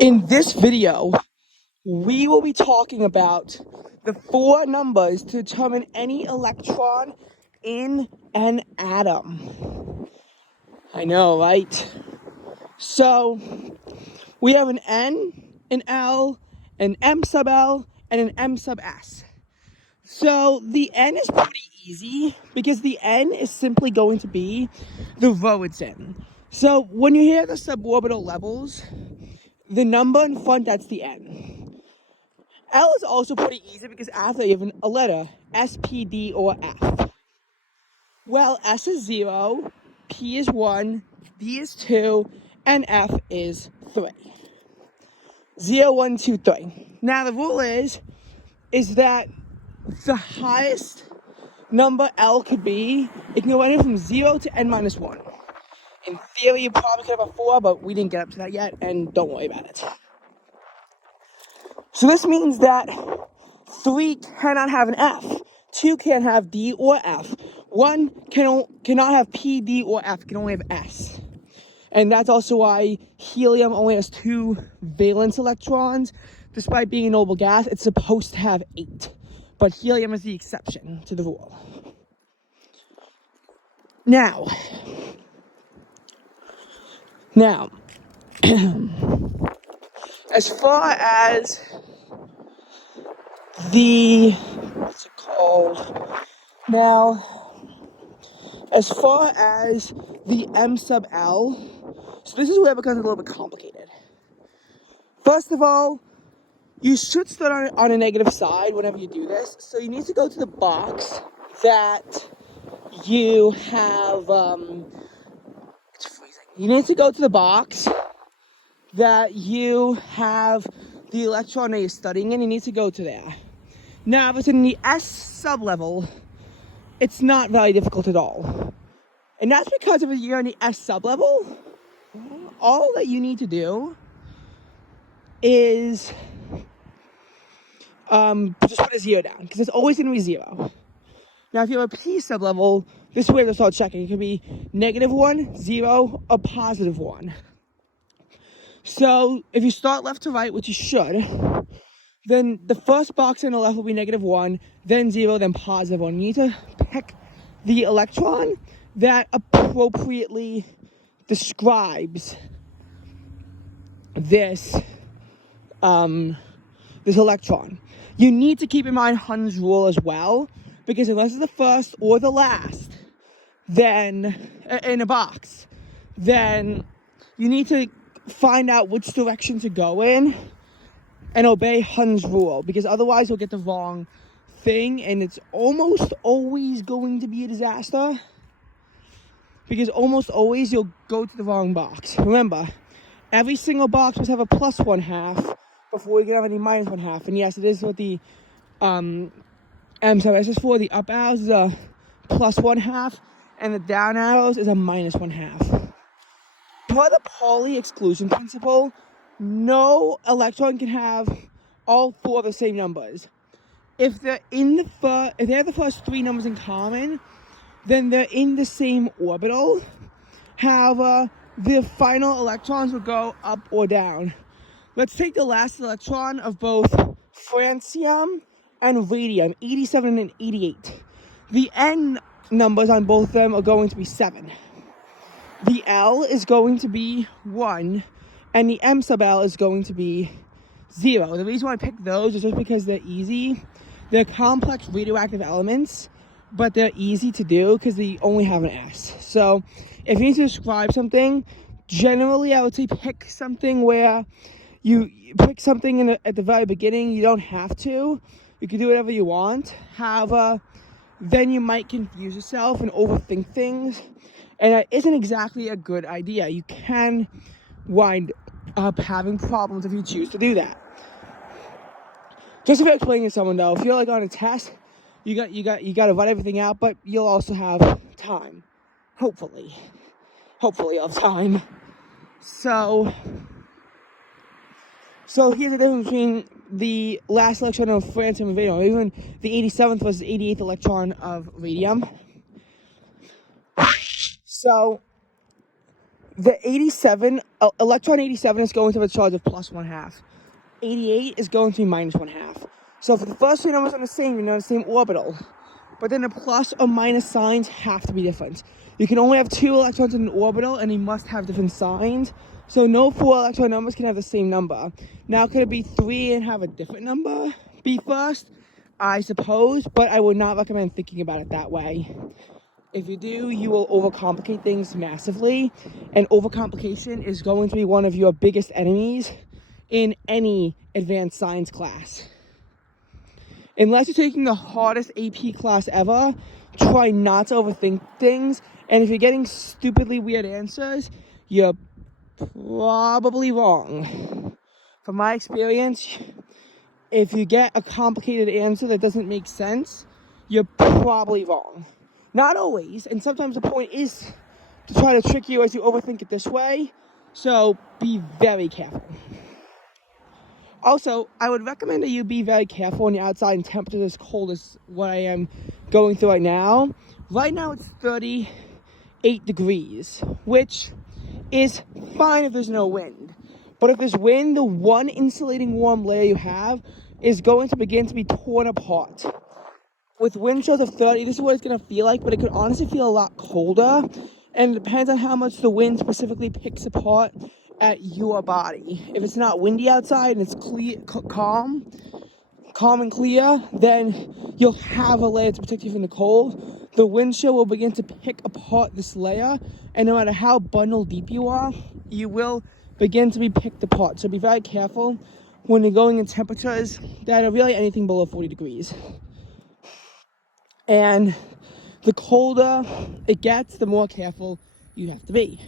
In this video, we will be talking about the four numbers to determine any electron in an atom. I know, right? So, we have an N, an L, an M sub L, and an M sub S. So, the N is pretty easy because the N is simply going to be the row it's in. So, when you hear the suborbital levels, the number in front, that's the N. L is also pretty easy because after you have a letter, S, P, D, or F. Well, S is 0, P is 1, D is 2, and F is 3. 0, 1, 2, 3. Now the rule is that the highest number L could be, it can go anywhere from 0 to N minus 1. In theory, you probably could have a 4, but we didn't get up to that yet, and don't worry about it. So this means that 3 cannot have an F, 2 can't have D or F, 1 cannot have P, D, or F, it can only have S. And that's also why helium only has 2 valence electrons. Despite being a noble gas, it's supposed to have 8. But helium is the exception to the rule. Now, as far as what's it called? Now, as far as the M sub L, so this is where it becomes a little bit complicated. First of all, you should start on a negative side whenever you do this. So you need to go to the box that you have, it's freezing. You need to go to the box that you have the electron that you're studying in. You need to go to there. Now, if it's in the S sublevel, it's not very difficult at all. And that's because if you're in the S sublevel, all that you need to do is just put a 0 down, because it's always going to be 0. Now, if you have a P sublevel, this is where to start checking. It can be -1, 0, or +1. So, if you start left to right, which you should, then the first box on the left will be -1, then 0, then +1. You need to pick the electron that appropriately describes this electron. You need to keep in mind Hund's rule as well, because unless it's the first or the last, then in a box, then you need to find out which direction to go in and obey Hund's rule, because otherwise you'll get the wrong thing, and it's almost always going to be a disaster, because almost always you'll go to the wrong box. Remember, every single box must have a +1/2 before you can have any -1/2. And yes, it is what the M sub S is for. The up arrows is a +1/2, and the down arrows is a -1/2. Per the Pauli exclusion principle, no electron can have all 4 of the same numbers. If they're if they have the first 3 numbers in common, then they're in the same orbital. However, the final electrons will go up or down. Let's take the last electron of both francium and radium, 87 and 88. The N numbers on both of them are going to be 7. The L is going to be 1, and the M sub L is going to be 0. The reason why I picked those is just because they're easy. They're complex radioactive elements, but they're easy to do because they only have an S. So if you need to describe something, generally I would say pick something where you pick something at the very beginning. You don't have to. You can do whatever you want. However, then you might confuse yourself and overthink things, and that isn't exactly a good idea. You can wind up having problems if you choose to do that. Just if you're explaining to someone though, if you're like on a test, you got to write everything out, but you'll also have time. Hopefully you'll have time. So here's the difference between the last electron of francium and radium, even the 87th versus 88th electron of radium. So The 87, electron 87 is going to have a charge of plus 1/2. 88 is going to be minus 1/2. So for the first two numbers are the same, the same orbital. But then the plus or minus signs have to be different. You can only have 2 electrons in an orbital, and they must have different signs. So no 4 electron numbers can have the same number. Now, could it be 3 and have a different number be first? I suppose, but I would not recommend thinking about it that way. If you do, you will overcomplicate things massively, and overcomplication is going to be one of your biggest enemies in any advanced science class. Unless you're taking the hardest AP class ever, try not to overthink things, and if you're getting stupidly weird answers, you're probably wrong. From my experience, if you get a complicated answer that doesn't make sense, you're probably wrong. Not always, and sometimes the point is to try to trick you as you overthink it this way, so be very careful. Also, I would recommend that you be very careful when you're outside and temperature is cold as what I am going through right now. Right now it's 38 degrees, which is fine if there's no wind. But if there's wind, the one insulating warm layer you have is going to begin to be torn apart. With wind chills of 30, this is what it's going to feel like, but it could honestly feel a lot colder. And it depends on how much the wind specifically picks apart at your body. If it's not windy outside and it's clear, calm and clear, then you'll have a layer to protect you from the cold. The wind chill will begin to pick apart this layer, and no matter how bundle deep you are, you will begin to be picked apart. So be very careful when you're going in temperatures that are really anything below 40 degrees. And the colder it gets, the more careful you have to be.